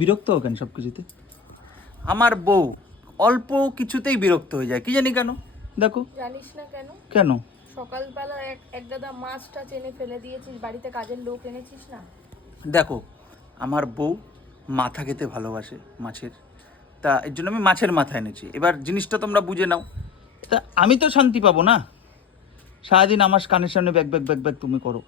বিরক্ত হও কেন সব কিছুতে? আমার বউ অল্প কিছুতেই বিরক্ত হয়ে যায়, কি জানি কেন। দেখো জানিস না কেন? কেন? সকালবেলা এক গাদা মাছটা চেনে ফেলে দিয়েছিস, বাড়িতে কাজের লোক এনেছিস না। দেখো আমার বউ মাথা খেতে ভালোবাসে মাছের, তা এর জন্য আমি মাছের মাথা এনেছি। এবার জিনিসটা তোমরা বুঝে নাও। তা আমি তো শান্তি পাবো না, সারাদিন আমার কানের সামনে ব্যাগ ব্যাগ ব্যাগ ব্যাগ তুমি করো।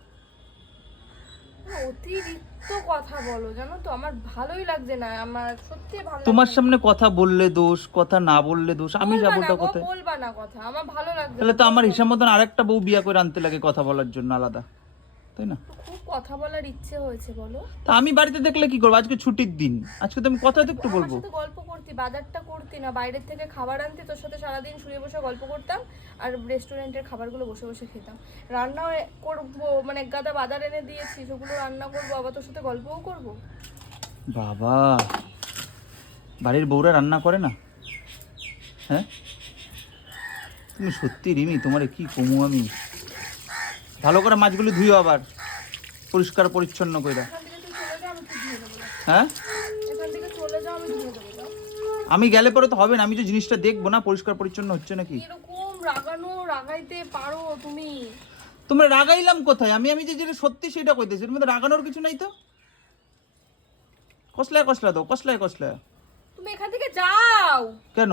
অতিরিক্ত কথা বলো, জানো তো আমার ভালোই লাগছে না, আমার সত্যি ভালো তোমার লাগছে সামনে কথা বললে দোষ, কথা না বললে দোষ, আমি বলবা যাবো না টা গো, কোথায়? বলবা না কথা, আমার ভালো লাগছে তাহলে না, তো আমার বলবা হিসাব না। মতন আরেকটা বউ বিয়ে করে আনতে লাগে কথা বলার জন্য আলাদা, তাই না? খুব কথা বলার ইচ্ছে হয়েছে বলো। তা আমি বাড়িতে দেখলে কি করবো? আজকে ছুটির দিন, আজকে তো আমি কথা তো একটু আমার বলবো। সাথে গল্প করতি, বাজারটা করতি না, বাইরের থেকে খাবার আনতি, তোর সাথে সারাদিন শুয়ে বসে গল্প করতাম আর রেস্টুরেন্টের খাবারগুলো বসে বসে খেতাম। রান্নাও করবো, মানে এক গাদা বাজার এনে দিয়েছি, সেগুলো রান্না করবো, আবার তোর সাথে গল্পও করবো। বাবা, বাড়ির বউরা রান্না করে না? হ্যাঁ, তুমি সত্যি রিমি, তোমারে কি কমু আমি। ভালো করে মাছগুলো ধুইও আবার, পরিষ্কার পরিচ্ছন্ন করে। এখান থেকে তুই চলে যা, আমি তুই ধুয়ে দেবো। হ্যাঁ, এখান থেকে চলে যাও, আমি ধুয়ে দেবো। যাও। আমি গেলে পরে তো হবে না, আমি যে জিনিসটা দেখবো না পরিষ্কার পরিচ্ছন্ন হচ্ছে নাকি। এরকম রাগাইতে পারো তুমি? তোমরা রাগাইলাম কোথায়? আমি আমি যে যেটা সত্যি সেটা কইতেছি, এর মধ্যে রাগানোর কিছু নাই তো। কসলায় কসলা দাও, কসলায় কসলায়। তুমি এখান থেকে যাও। কেন?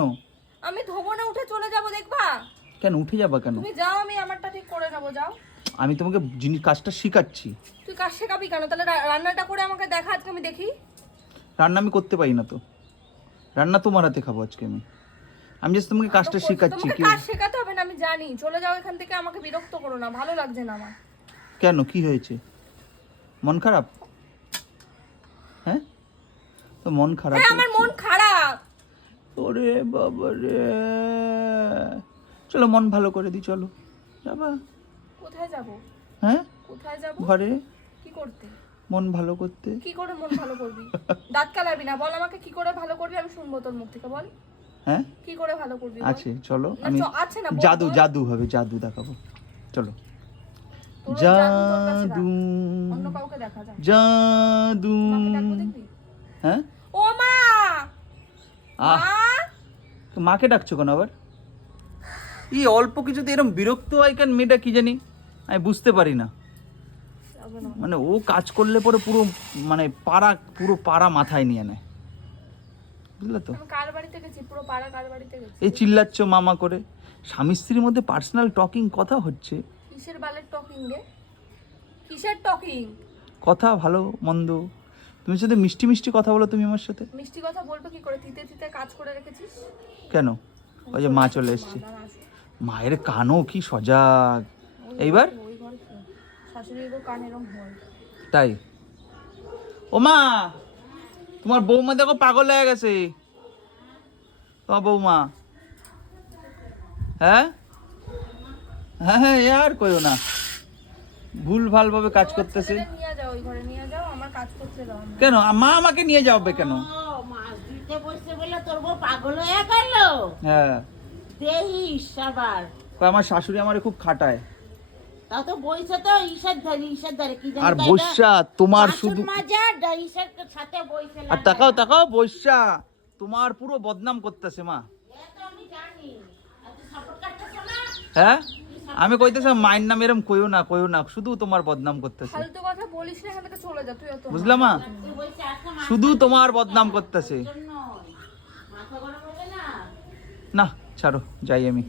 আমি ধোবো না, উঠে চলে যাবো, দেখবা? কেন উঠে যাবা কেন? তুমি যাও, আমি আমারটা ঠিক করে নেবো, যাও। আমি তোমাকে জিনিস কাজটা শিখাচ্ছি। তুই কাজ শেখাবি কেন? তাহলে রান্নাটা করে আমাকে দেখা, আজকে আমি দেখি। রান্না আমি করতে পারি না তো, রান্না তোমার হাতে খাবো আজকে আমি। আমি জাস্ট তোমাকে কাজটা শিখাচ্ছি। তোমাকে কি? কাজ শেখাতে হবে না, আমি জানি। চলে যাও এখান থেকে, আমাকে বিরক্ত করো না, ভালো লাগছে না আমার। কেন, কি হয়েছে? মন খারাপ? হ্যাঁ, তো মন খারাপ হ্যাঁ, আমার মন খারাপ। ওরে বাবা রে, চলো মন ভালো করে দিই, চলো। যাবা? কোথায় যাব? হ্যাঁ, কোথায় যাব? ঘরে। কি করতে? মন ভালো করতে। কি করে মন ভালো করবি? দাঁত কালাবি না, বল আমাকে কি করে ভালো করবি, আমি শুনবো তোর মুখ থেকে, বল। হ্যাঁ, কি করে ভালো করবি? আছে, চলো। না, আমি আছে না, বল, জাদু বল। জাদু হবে, জাদু দেখাবো, চলো। তোর ওই জাদু তোর কাছে রাখ। জাদু অন্য কাউকে দেখা যায়। জাদু। মাকে ডাকবো, দেখবি? হ্যাঁ, ও মা! আহ, মা! মাকে ডাকছো কেন আবার? এই অল্প কিছুতে এরকম বিরক্ত হয় কেন মেয়েটা, কি জানি আমি বুঝতে পারি না। যাবো না। মানে ও কাজ করলে পরে পুরো মানে পুরো পাড়া মাথায় নিয়ে নেয়, বুঝলে তো? আমি কার বাড়িতে গেছি? পুরো পাড়া কার বাড়িতে গেছি? এই চিল্লাচ্ছ মামা করে, স্বামী স্ত্রীর মধ্যে পার্সোনাল টকিং কথা হচ্ছে। কিসের বালের টকিং রে? কিসের টকিং? কথা ভালো মন্দ, তুমি সাথে মিষ্টি মিষ্টি কথা বলো তুমি আমার সাথে। মিষ্টি কথা বলবো কি করে? তিতে তিতে কাজ করে রেখেছিস। কেন? ওই যে মা চলে এসছে, মায়ের কানও কি সজাগ এইবার। ওই ঘরে শাশুড়ির কান এরম হয়। তাই? ও মা, তোমার বৌমা দেখো পাগল হয়ে গেছে। তোমার বৌমা, হ্যাঁ হ্যাঁ হ্যাঁ, আর কইও না, ভুল ভাল ভাবে কাজ করতেছে। নিয়ে যাও, ওই ঘরে নিয়ে যাও, আমার কাজ করতে দাও না। কেন মা আমাকে নিয়ে যাবে কেন? মাছ দিতে বসে বলে তোর বউ পাগল হয়ে গেল। হ্যাঁ, দেখিস আবার। কই আমার শাশুড়ি আমারে খুব খাটায়। তাও তো বইছে তো ঈশার ধারে কি জানি আর বৈশা তোমার শুধু, মাজার ঈশার সাথে বইছে। আর তাকাও তাকাও বৈশা তোমার পুরো বদনাম করতেছে মা। আমি জানি আর তুই সাপোর্ট করতেছ না। হ্যাঁ, আমি কইতেছি মায়ের নাম এরম কইও না, শুধু তোমার বদনাম করতেছে। ফালতু কথা বলিস না, এখান থেকে চলে যা তুই। বুঝলা মা, তুই বইছে আজকে শুধু তোমার বদনাম করতেছে। জন্য মাথা গরম হবে না। না ছাড়ো, যাই আমি।